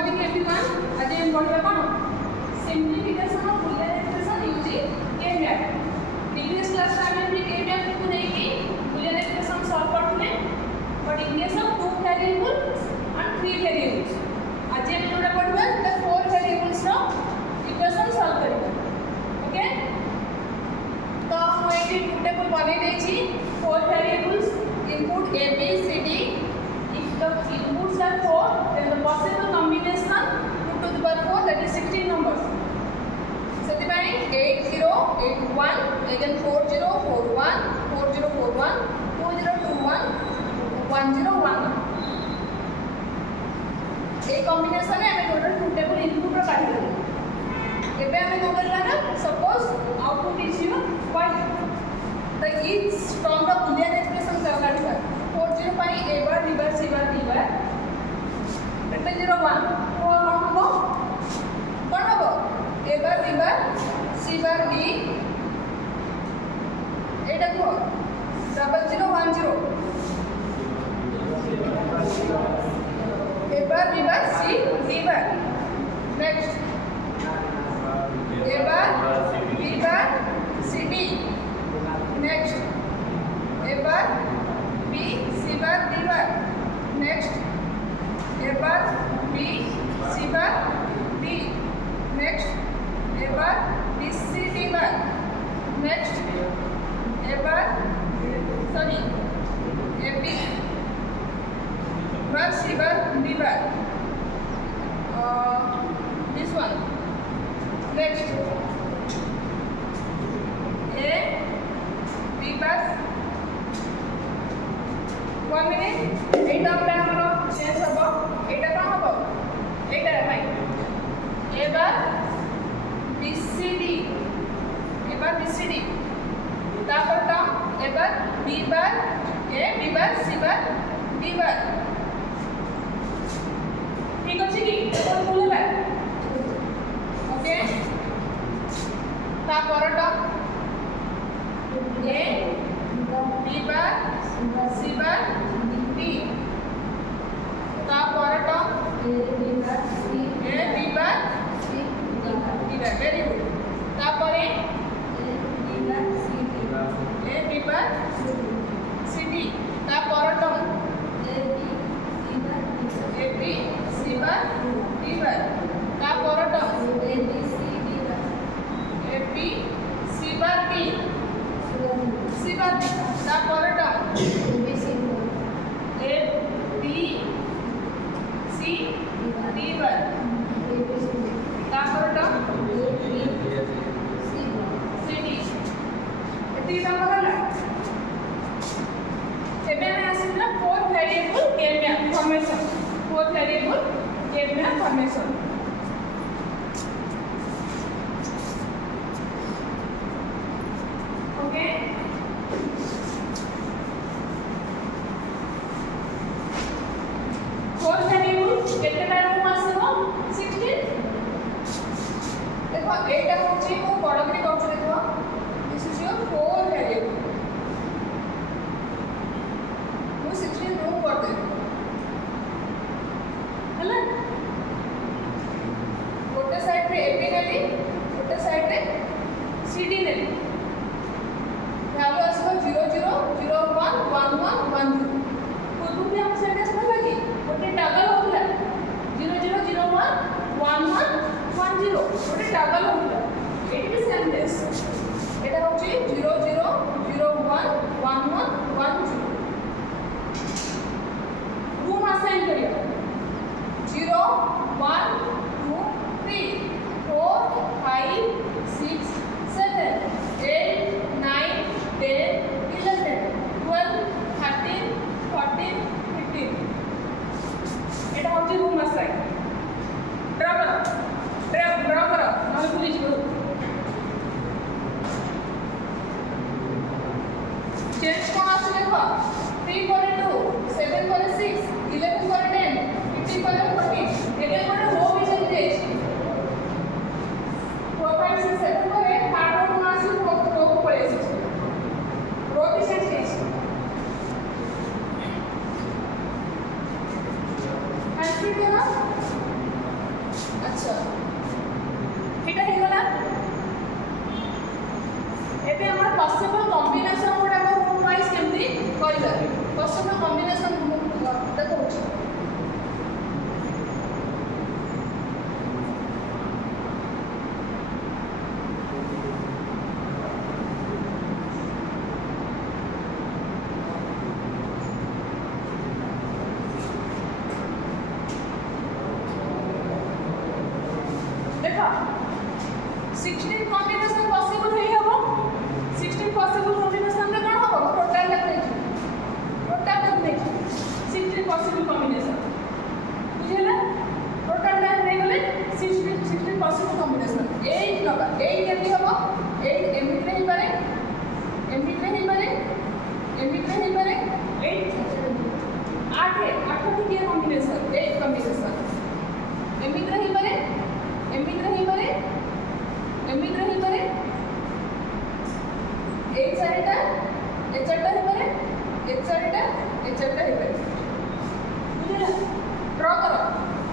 morning everyone. आज हम पढ़िबा कोन simplification of Boolean expression using K map. Previous class में भी के मैथ को नहीं की बूलियन एक्सप्रेशन सॉल्व करथले but in case of 2 variables and 3 variables. आज हम जोड़ा पढ़िबा द 4 वेरिएबल्स रो इक्वेशन सॉल्व करिबा। ओके तो हम एटी टेबल बनै देछि 4 variables input a b c d. If the inputs are 4, then the possible combination 2 to the power 4, that is 16 numbers. So the 80, 81, again 40, 41, 40, 41, 20, 21, 10, 11. ये combination है हमें total 2 table input रो काट देंगे। ये पे हमें क्या करना है? Suppose output is your 1. The each from the boolean expression का 40 by a bar b bar c bar d bar 01 तो कौन होगा a bar b bar c bar d एटा को 0010 a bar b bar c d bar next a bar b bar c d next a bar b c bar d bar next a bar b c bar d next a bar b c d bar next a bar sorry a b bar c bar d bar this one next a b bar 1 minute 8 अपने हमरो change हबो एटा कोन हबो एटा भाई ए बार bcd ए बार bcd तापर term A bar b bar a b bar c bar d बार ठीक अछि की कोन बोलबा ओके तापर term a b bar c bar d तापर term a b bar c d bar very good तापर a b bar c d तापर term a b c bar d बार तापर term a b c bar d c bar d तापर term a b c d बार तापर term c d एती number हला एबे हम आसिला 4 variable के में फॉर्मेशन 4 वेरिएबल के में फॉर्मेशन ओके एटा होची को बड़ के करछ देखो दिस इज योर 4 वेरिएबल वो 16 रो कर दे हला गोटे साइड रे ab नेली गोटे साइड रे cd नेली वैल्यू आसो 00 01 11 10 पूर्व में हम सेट करबा की गोटे टगल होतला 0001 11 10 गोटे टगल होतला इट इज सेम दिस एटा होची 0001 11 10 रूम असाइन करिया 0 1 2 3 4 5 6 7 8 9 10 11 12 13 14 15 एटा होची रूम असाइन ड्रा करो नॉन पुलिस को चेंज कौन आसे देखो 3 करे 2 7 करे 6 11 करे 10 15 करे 14 एके कोन रो भी चेंज देछि 4 5 6 7 करे थर्ड रो आसे रो को पड़े रो भी चेंज देछि कंसीडर अच्छा एटा हे गला एबे हमर पॉसिबल कॉम्बिनेशन गुडा को रूम वाइज केमती करबा पॉसिबल कॉम्बिनेशन देखो देखो 16 कॉम्बिनेशन पॉसिबल है हबो 16 पॉसिबल कॉम्बिनेशन में कोन हबो टोटल लिख दे 16 पॉसिबल कॉम्बिनेशन बुझिला टोटल टाइम नहीं गले 16 पॉसिबल कॉम्बिनेशन 8 नंबर 8 केमती हबो 8 एमबी ही पारे 8 है 8 की कॉम्बिनेशन 8 कॉम्बिनेशन एमबी ही पारे ए चारिटा हे पारे बुझिला ड्रा करो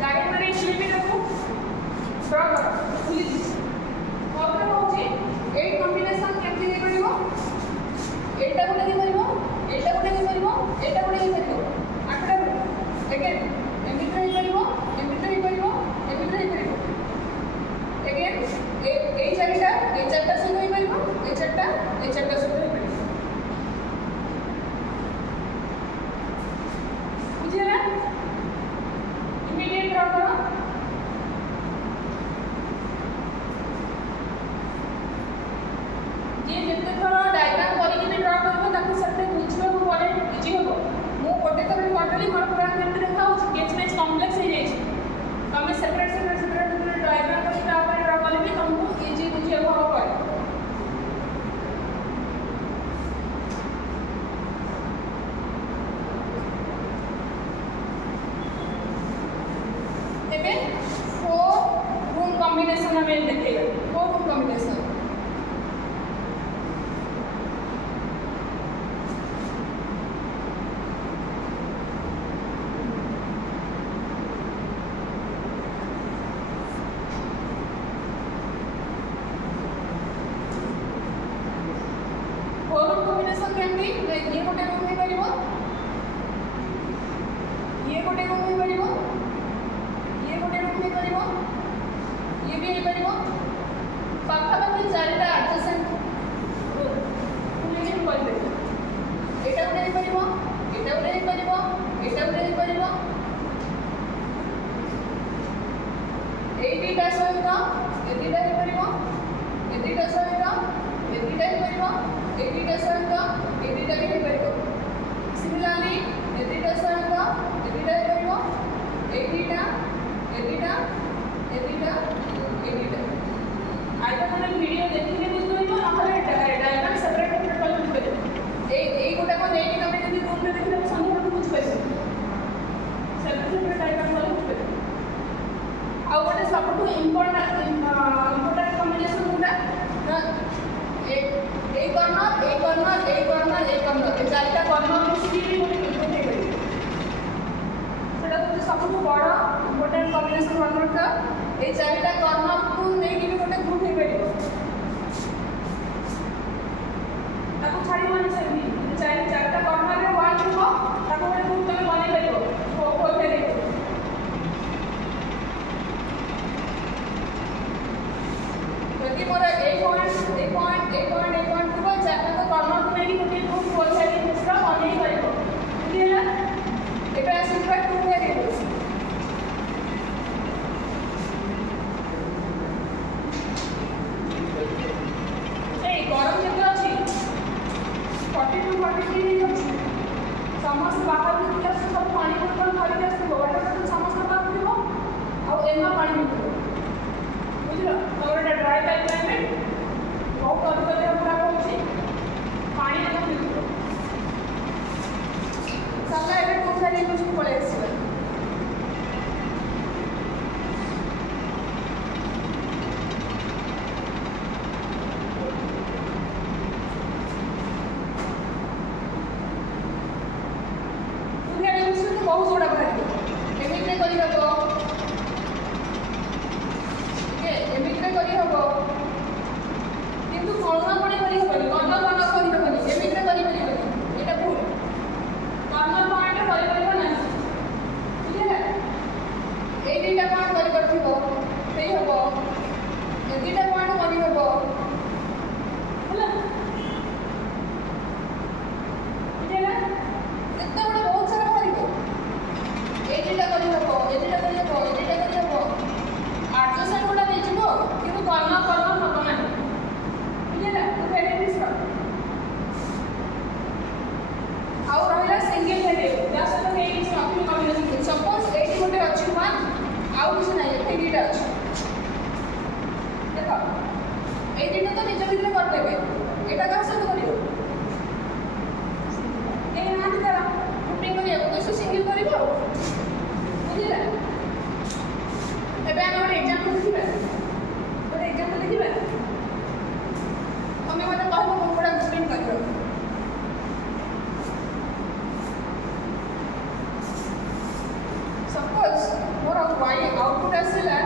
डायग्राम रे शिल्पी देखो ड्रा करो प्लीज कॉपी होची 8 कॉम्बिनेशन केमती हे परिबो एटा गुडे हे परिबो आठटा अगेन एमबी हे परिबो अगेन ए चारिटा से हे परिबो ए चारटा से हे परिबो बुझिला इमीडिएट ड्रा करो जे जते थोर डायग्राम करी कि ड्रा करबो ताकि सबते बुझबो को पड़े इजी होबो मु गोटे थोर टोटली मोर पूरा केमते देखा हो स्केच में कॉम्प्लेक्स हे जाई तमे सेपरेट डायग्राम करी ता पर ड्रा करले भी तुमको इजी बुझिबो हो पड़े तेबे 4 रूम कॉम्बिनेशन हमें देखेगा 4 रूम कॉम्बिनेशन केमती ये गोटे रूम हे परिबो ये गोटे रूम हे परिबो ये भी हे परिबो पाखा पाखी चारटा एडजेसेंट रूम लेकिन कोइ दे एटा गोटे हे परिबो ए दुटा सहित ए दुटा हे परिबो सिमिलरली एडिटा सहित एडिटा हे परिबो एडिटा आइटा माने वीडियो देखिके बुझ होइबो नहले डायग्राम सेपरेट कर बुझ पाइबो ए गोटा को नेकी तमे जदी रूम में देखिले संगे को बुझ पाइबो सेपरेट डायग्राम वाला बुझ पाइबो आ गोटे सबटु इंपोर्टेंट कॉम्बिनेशन गुडा ए कॉर्नर ए चारटा कॉर्नर मिसिकी भी गोटे ग्रुप हे परिबो सेटा तो सबटु बड़ इंपोर्टेंट कॉम्बिनेशन कॉर्नर का ए चारटा कॉर्नर को नेकी भी गोटे ग्रुप हे परिबो ताको छाड़ी माने सेमी चारटा कॉर्नर रे वन हो ताको गोटे ग्रुप तमे बनै परिबो को फेरे यदि मोर ए पॉइंट को चारटा तो कॉर्नर को नेकी गोटे ग्रुप को फेरे दूसरा बनै परिबो बुझिला एटा सिंपल टू वेरिएबल्स गरम केते अछि 40 टू 43 ही अछि समस्त बाहर निकला सब पानी बोतल भरि आसबो वाटर बोतल समस्त बाहर दिबो आ एना पानी निकलो बुझलो और ड्राई पाइपलाइन में बहुत अधिक हमरा होछि पानी एना निकलो सबला एबे कोन सारी कुछ पळे आसी बहुत गुड़ा बाहर एमिटे करिबो एग्जांपल देखिबा गोटे एग्जांपल देखिबा तमे मते कहबो कोनटा मूवमेंट करियो सपोज मोर y आउटपुट आसिला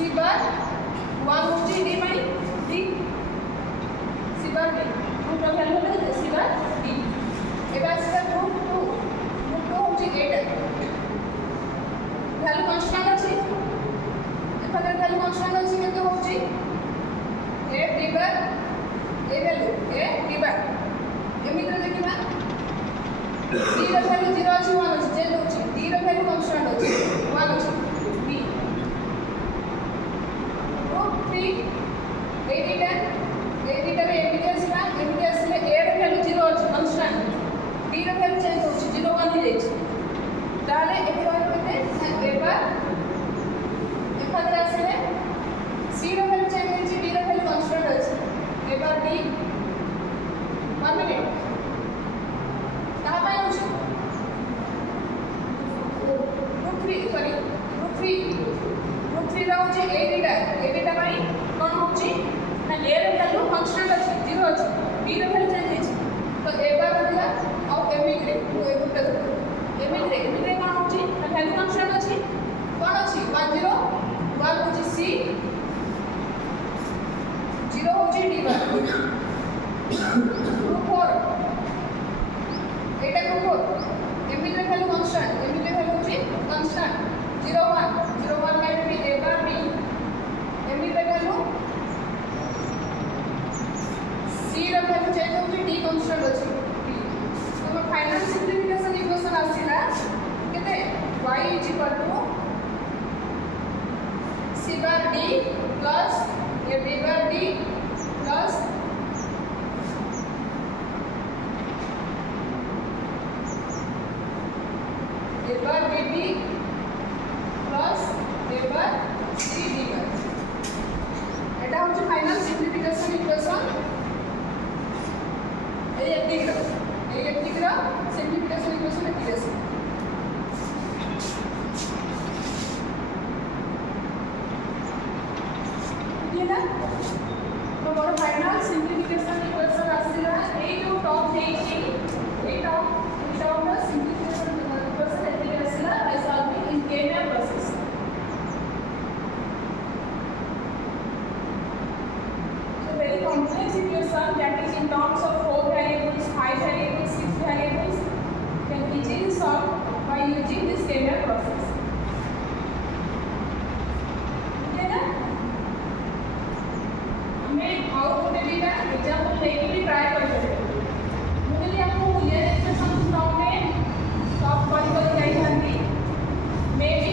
सी बार 1 D ର value 0 ଅଛି 1 ଅଛି ଚେଞ୍ଜ ହେଉଛି D ର value constant ଅଛି 1 ଅଛି B √3 ଏଇଟାରେ ଏମିତି ଆସିଲା ଏମିତି ଆସିଲେ A ର value 0 ଅଛି constant D ର value ଚେଞ୍ଜ ହେଉଛି 0 1 ହେଇଯାଇଛି ତାହେଲେ ଏଠି ରହିବ କେତେ ଏবার ଏখানে ଆସିଲେ C ର value ଚେଞ୍ଜ ହେଇଛି D ର value constant ଅଛି এবার D 1 মিনিট कहाँ पे होची √3 रा होची A डेटा भाई कौन होची ना A रे वैल्यू कांस्टेंट अछि 0 अछि B रे वैल्यू चेंज अछि तो A बार होला और एमिग्रे कौन होची ना वैल्यू कांस्टेंट अछि कौन अछि 1 0 1 होची C 0 होची D बार √4 এটা গ্রুপ এমিগ্রে ভ্যালু কনস্ট্যান্ট এমিগ্রে ভ্যালু হচ্ছে কনস্ট্যান্ট 0 1 0 1 বাই বি এবার বি এমিগ্রে ভ্যালু সি র ভ্যালু চেঞ্জ হচ্ছে ডি কনস্ট্যান্ট আছে বি তো ফাইনাল সিম্পলিফিকেশন ইকুয়েশন আসিলা কেতে y c bar d plus a b bar d plus এবার bb প্লাস এবার cd এটা হচ্ছে ফাইনাল সিম্পলিফিকেশন ইকুয়েশন এই একদিকরা সিম্পলিফিকেশন ইকুয়েশন এটি আছে ঠিক না তো বড় ফাইনাল সিম্পলিফিকেশন ইকুয়েশন আসিলা এই যে টপ দেইছি এই টপ না সিম্পলিফিকেশন ইকুয়েশন এটি আসিলা by solving in K-map process so very complex equation that is in terms of 4 variables 5 variables 6 variables can easily solve by using this K-map process okay na हमें output देगा example लेके भी try कर सकते हैं मुझे आपको लिनियर एक्सप्रेशन फॉर्म में सॉल्व करके दिखाई जाएगी मे बी